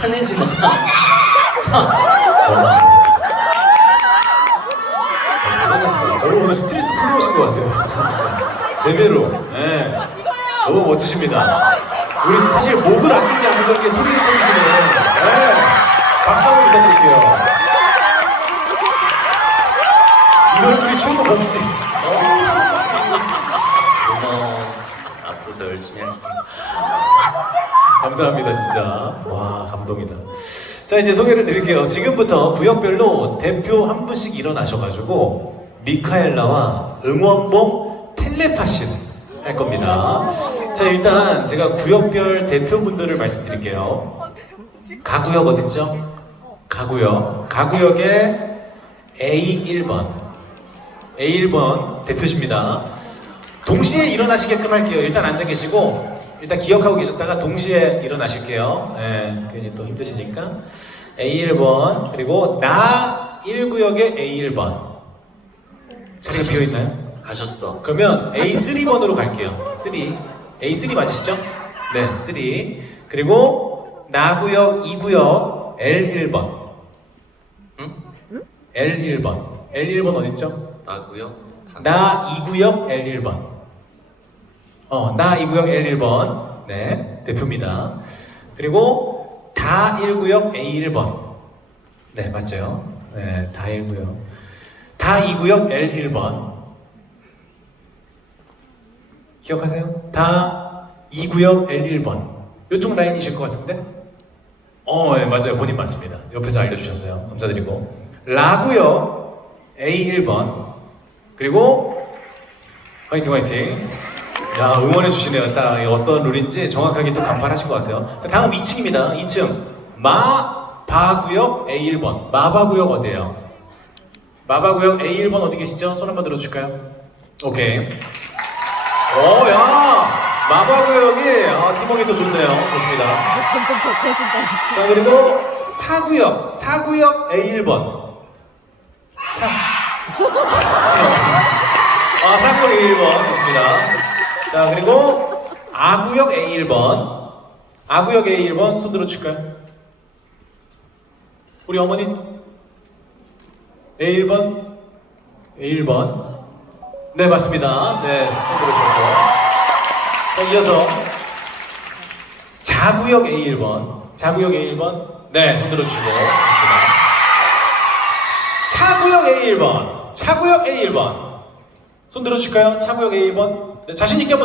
화내지 마. 저를 오늘 스트레스 풀고 오신 것 같아요. 진짜. 제대로. 네. 너무 멋지십니다. 우리 사실 목을 아끼지 않고 저렇게 소리를 쳐주시는 네. 박수 한번 부탁드릴게요. 이걸 둘이 춤도 먹지. 고마워. 앞으로 더 열심히 할게. 감사합니다, 진짜. 와, 감동이다. 자, 이제 소개를 드릴게요. 지금부터 구역별로 대표 한 분씩 일어나셔가지고, 미카엘라와 응원봉 텔레파시를 할 겁니다. 자, 일단 제가 구역별 대표분들을 말씀드릴게요. 가구역 어딨죠? 가구역. 가구역의 A1번. A1번 대표십니다. 동시에 일어나시게끔 할게요. 일단 앉아 계시고 일단 기억하고 계셨다가 동시에 일어나실게요. 예, 괜히 또 힘드시니까 A1번 그리고 나 1구역의 A1번 자리가 비어 있나요? 가셨어. 그러면 A3번으로 갈게요. 3 A3 맞으시죠? 네, 3 그리고 나구역 2구역 L1번 응? L1번 L1번 어딨죠? 나고요. 다- 나 2구역 L1번. 어, 나 2구역 L1번. 네, 대표입니다. 그리고 다 1구역 A1번. 네, 맞죠? 네, 다 1구역. 다 2구역 L1번. 기억하세요? 다 2구역 L1번. 이쪽 라인이실 것 같은데? 어, 네, 맞아요. 본인 맞습니다. 옆에서 알려주셨어요. 감사드리고. 라구역 A1번. 그리고 화이팅 화이팅. 야 응원해 주시네요. 딱 어떤 룰인지 정확하게 또 간파하신 것 같아요. 자, 다음 2층입니다. 2층 마바구역 A1번. 마바구역 어디예요? 마바구역 A1번 어디 계시죠? 손 한번 들어줄까요? 오케이. 오, 야! 마바구역이, 아, 팀워크도 좋네요. 좋습니다. 자, 그리고 사구역, 사구역 A1번. 사. 아, 사구역 A1번. 좋습니다. 자, 그리고 아구역 A1번. 아구역 A1번 손 들어 줄까요? 우리 어머니? A1번? A1번. 네, 맞습니다. 네, 손 들어 주셨고. 자, 이어서 자구역 A1번. 자구역 A1번. 네, 손 들어 주시고. 좋습니다. 차구역 A1번. 차구역 A1번. 손 들어줄까요? 차구역 A1번. 네, 자신있게 한번